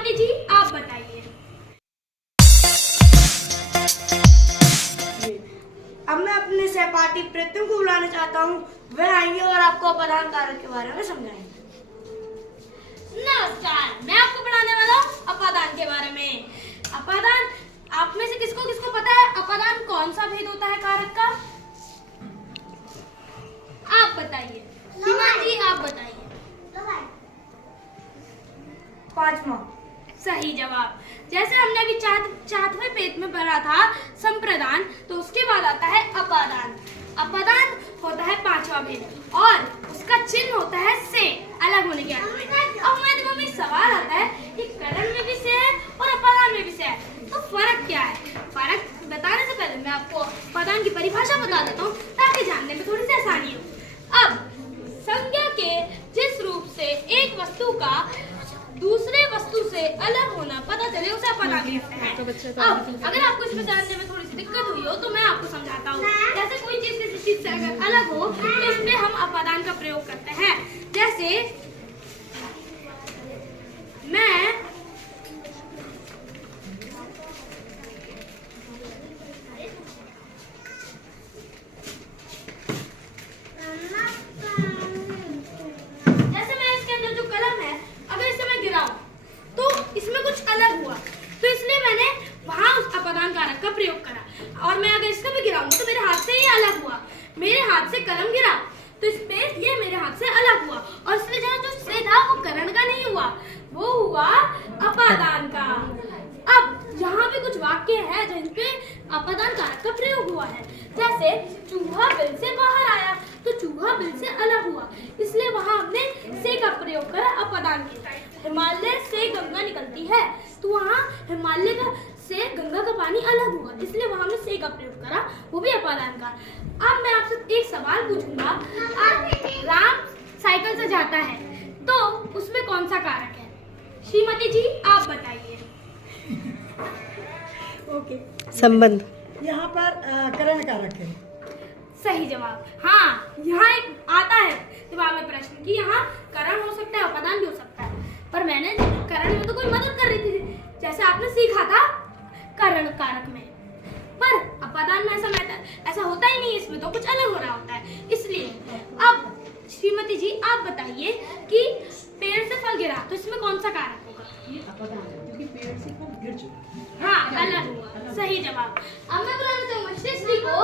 श्रीमती जी आप बताइए। अब मैं अपने सहपाठी प्रीतम को बुलाना चाहता हूँ। वह आएंगे और आपको अपदान कारक के बारे में समझाएंगे। नमस्कार, मैं आपको पढ़ाने वाला हूँ अपादान के बारे में। अपादान, आप में से किसको किसको पता है अपादान कौन सा भेद होता है कारक का? आप बताइए। सीमा जी आप बताइए। पांचवा। सही जवाब। जैसे हमने अभी चौथवें पेज में पढ़ा था संप्रदान, तो उसके बाद आता है अपादान। अपादान होता है पांचवा भेद और उसका चिन्ह होता है से, अलग होने के अर्थ में। अब हमारे दिमाग में सवाल आता है कि करण में भी से है और अपादान में भी से है, तो फर्क क्या है? फर्क बताने से पहले मैं आपको अपादान की परिभाषा बता देता हूँ ताकि जानने में थोड़ी सी आसानी हो। अब संज्ञा के जिस रूप से एक वस्तु का दूसरे वस्तु से अलग होना पता चले उसे अपादान कहते हैं। अब अगर आपको इसमें जानने में थोड़ी सी दिक्कत हुई हो तो मैं आपको समझाता हूँ। जैसे कोई चीज किसी चीज से अगर अलग हो तो इसमें हम अपादान का प्रयोग करते हैं। जैसे मैं इसके अंदर जो कलम है, अगर इसे मैं गिराऊं तो इसमें कुछ अलग हुआ, तो इसलिए मैंने वहां उस अपादान कारक का प्रयोग करा। और मैं अगर इसको भी गिराऊंगा तो मेरे हाथ से ये अलग हुआ। मेरे हाथ से कलम गिरा तो इसमें ये मेरे हाथ से अलग हुआ और इसलिए जहाँ जो से था वो करण का नहीं हुआ, वो हुआ अपादान का। अब यहाँ भी कुछ वाक्य है जिन पे अपादान कारक का प्रयोग हुआ है। जैसे चूहा बिल से बाहर आया तो चूहा बिल से अलग हुआ, इसलिए वहां हमने से का प्रयोग करा अपादान किया। हिमालय से गंगा निकलती है तो वहां हिमालय का से गंगा का पानी अलग हुआ, इसलिए वहां हमने से का प्रयोग करा, वो भी अपादान का। अब मैं आपसे एक सवाल पूछूंगा। राम साइकिल से जाता है तो उसमें कौन सा कारक है? श्रीमती जी आप बताइए। ओके, संबंध। यहाँ पर करण कारक है। सही जवाब। हाँ, यहाँ एक आता है दिमाग में प्रश्न कि यहाँ करण हो सकता है, अपादान भी हो सकता है, पर मैंने करण में तो कोई मदद कर रही थी, जैसे आपने सीखा था करण कारक में, पर अपादान में ऐसा होता ही नहीं, इसमें तो कुछ अलग हो रहा होता है। इसलिए अब श्रीमती जी आप बताइए कि पेड़ से फल गिरा तो इसमें कौन सा कारक होगा? ये अपादान है क्योंकि पेड़ से फल गिर चुका है। हाँ, अलग हुआ। सही जवाब। अब मैं बुलाना चाहूंगा श्री को